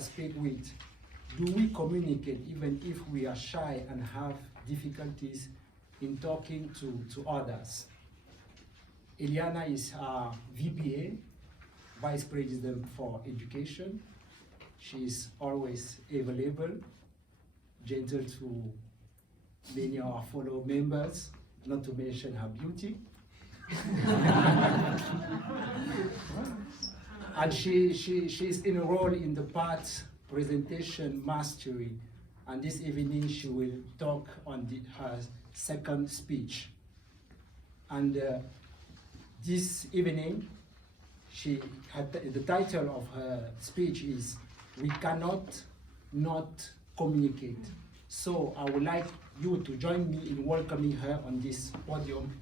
speak with, do we communicate even if we are shy and have difficulties in talking to others? Eliana is our VPA, Vice President for Education. She is always available, gentle to many of our fellow members, not to mention her beauty. And she's enrolled in the part presentation mastery, and this evening she will talk on her second speech. And this evening, she had the title of her speech is "We Cannot Not Communicate." So I would like you to join me in welcoming her on this podium.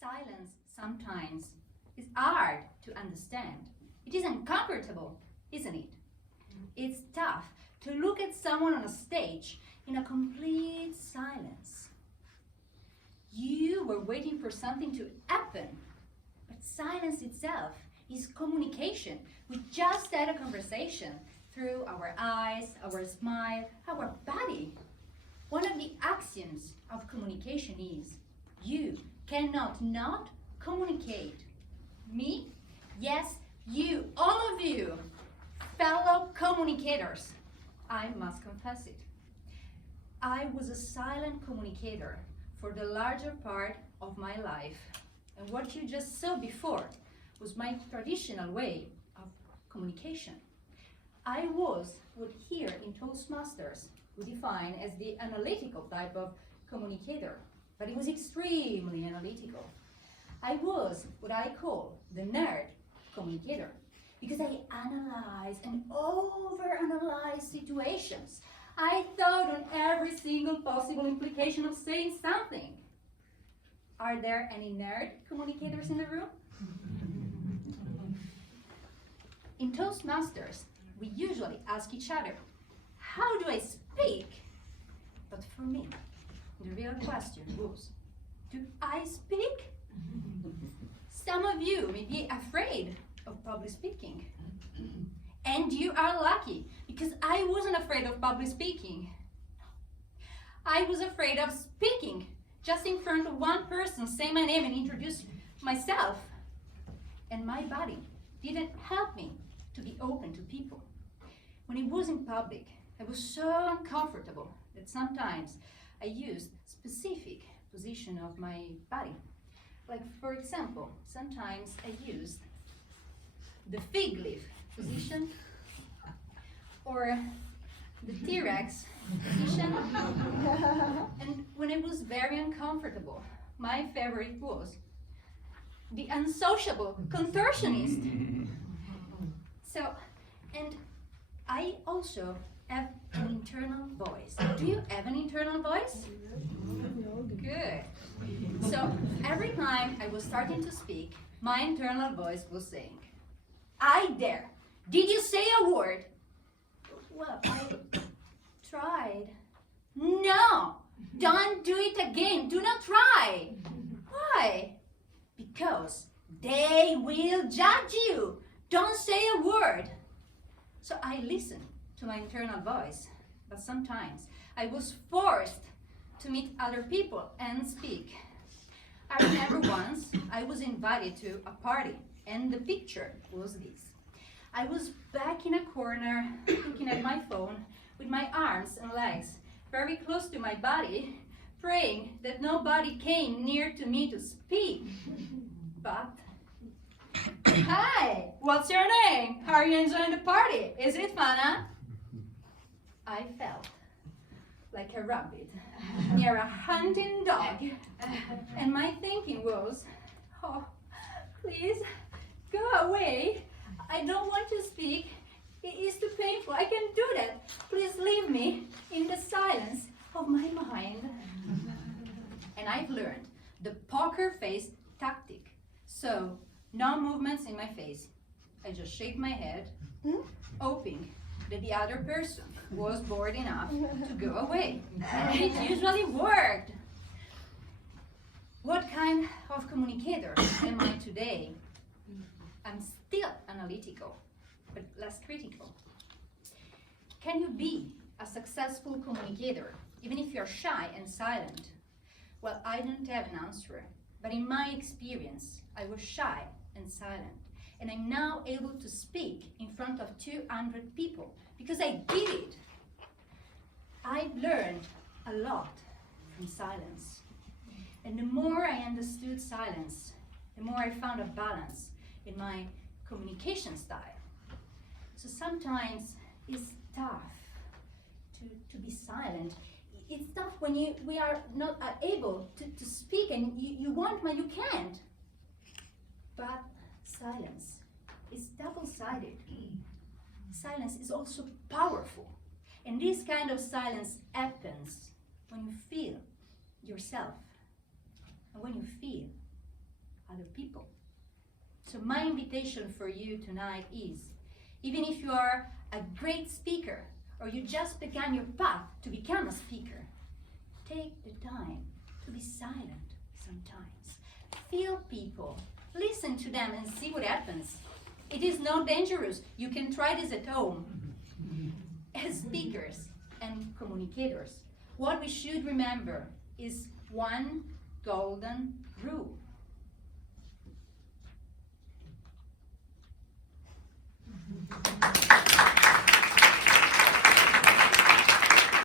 Silence sometimes is hard to understand. It is uncomfortable, isn't it? It's tough to look at someone on a stage in a complete silence. You were waiting for something to happen, but silence itself is communication. We just had a conversation through our eyes, our smile, our body. One of the axioms of communication is you cannot not communicate. Me? Yes, you, all of you, fellow communicators. I must confess it. I was a silent communicator for the larger part of my life. And what you just saw before was my traditional way of communication. I was what here in Toastmasters we define as the analytical type of communicator, but it was extremely analytical. I was what I call the nerd communicator because I analyze and overanalyze situations. I thought on every single possible implication of saying something. Are there any nerd communicators in the room? In Toastmasters, we usually ask each other, how do I speak? But for me, the real question was, do I speak? Some of you may be afraid of public speaking. And you are lucky, because I wasn't afraid of public speaking. I was afraid of speaking just in front of one person, say my name and introduce myself. And my body didn't help me to be open to people. When it was in public, I was so uncomfortable that sometimes I used specific position of my body. Like, for example, sometimes I used the fig leaf position or the T-Rex position. And when I was very uncomfortable, my favorite was the unsociable contortionist. So, and I also have an internal voice. Do you have an internal voice? Good. So every time I was starting to speak, my internal voice was saying, I dare. Did you say a word? Well, I tried. No, don't do it again. Do not try. Why? Because they will judge you. Don't say a word. So I listened to my internal voice, but sometimes I was forced to meet other people and speak. I remember once I was invited to a party, and the picture was this. I was back in a corner, looking at my phone, with my arms and legs very close to my body, praying that nobody came near to me to speak. But, hi, what's your name? How are you enjoying the party? Is it fun, huh? I felt like a rabbit near a hunting dog, and my thinking was, oh, please go away. I don't want to speak. It is too painful. I can't do that. Please leave me in the silence. of my mind. And I've learned the poker face tactic. So, no movements in my face. I just shake my head, hoping that the other person was bored enough to go away. And it usually worked. What kind of communicator am I today? I'm still analytical, but less critical. Can you be a successful communicator, even if you're shy and silent? Well, I don't have an answer, but in my experience, I was shy and silent, and I'm now able to speak in front of 200 people because I did it. I've learned a lot from silence, and the more I understood silence, the more I found a balance in my communication style. So sometimes it's tough to be silent. It's tough when we are not able to speak and you want but you can't. But silence is double-sided. Silence is also powerful. And this kind of silence happens when you feel yourself and when you feel other people. So my invitation for you tonight is, even if you are a great speaker or you just began your path to become a speaker, take the time to be silent sometimes. Feel people, listen to them and see what happens. It is not dangerous. You can try this at home. As speakers and communicators, what we should remember is one golden rule.